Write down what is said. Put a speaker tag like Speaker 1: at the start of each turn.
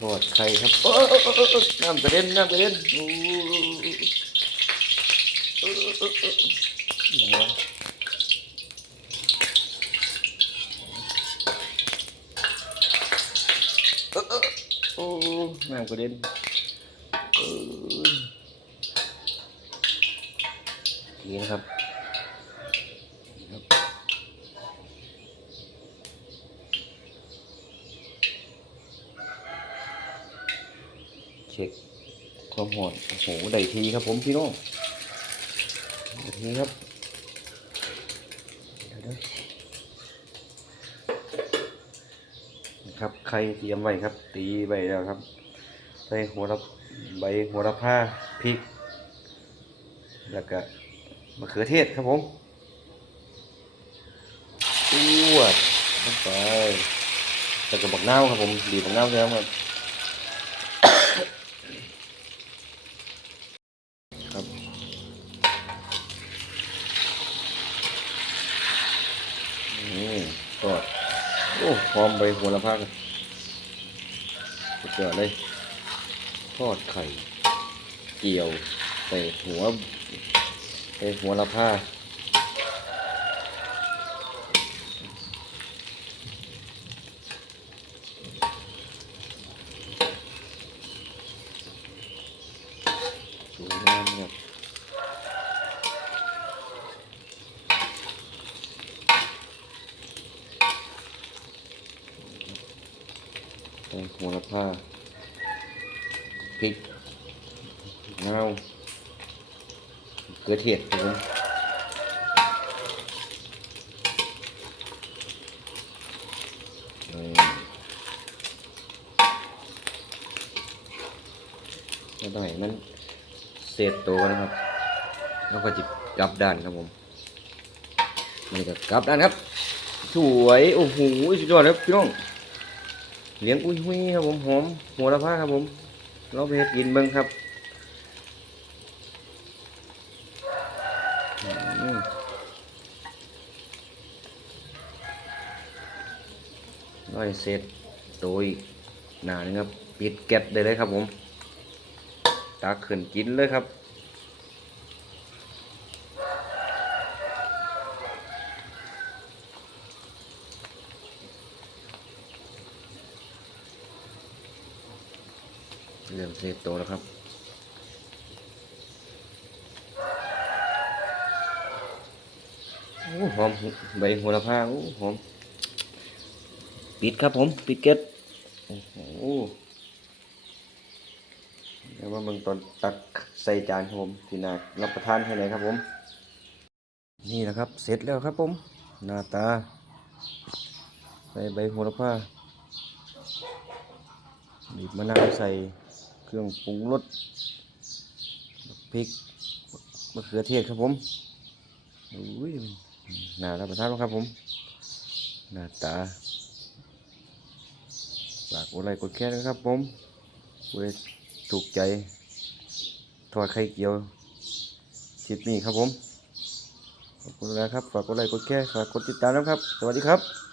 Speaker 1: ทอดไข่ครับโอ้น้ำกระเด็นน้ำกระเด็นอย่างไรโอ้น้ำกระเด็นเออนี่นะครับ เช็คความหอนโอ้โหได้ทีครับผมพี่น้องได้ทีครับเดี๋ยวนะครับใครเตรียมไว้ครับ ตีไว้แล้วครับใส่หัวละใบหัวละผ้าพริก แล้วก็มะเขือเทศครับผมจวดลงไปแล้วก็บักนาครับผมดีบักนาวแล้วครับ นี่ทอดโอ้หอมใบหัวละพากันสุดยอดเลยทอดไข่ เกี่ยวใส่หัวใส่หัวละผ้าสวยงามครับ ใส่หัวละผ้าพริกนาเกลือเทียดครับผมนี่ไม่ต้องให้มันเศษตัวนะครับแล้วก็จิบกลับด้านครับผมนี่ก็กลับด้านครับ สวย โอ้โหสุดยอดครับพี่น้อง เลี้ยงอุ้ยหุยครับผมหอมหัวละผ้าครับผมเราไปเฮ็ดกินเบิ่งครับร้อยเสร็จโดยหนานี่ครับ ปิดแก๊สได้เลยครับผม ตักขึ้นกินเลยครับ เริ่มเสร็จโตแล้วครับโอ้หอมใบโหัวละพาโอ้หอมปิดครับผม ปิดแก๊สโอ้โหเดี๋ยวว่ามึงตอนตักใส่จานผมที่นารับประทานให้ไหนครับผม นี่นะครับ เสร็จแล้วครับผม หน้าตา ใส่ใบโหระพาบีบมะนาวใส่ เครื่องปรุงรสพริกมะเขือเทศครับผมอุ้ยน่ารับประทานมากครับผม หน้าตาฝากกดไลค์กดแชร์นะครับผมเพื่อถูกใจทอดไข่เจียวคลิปนี้ครับผม ขอบคุณนะครับ ฝากกดไลค์กดแชร์ฝากกดติดตามนะครับ สวัสดีครับ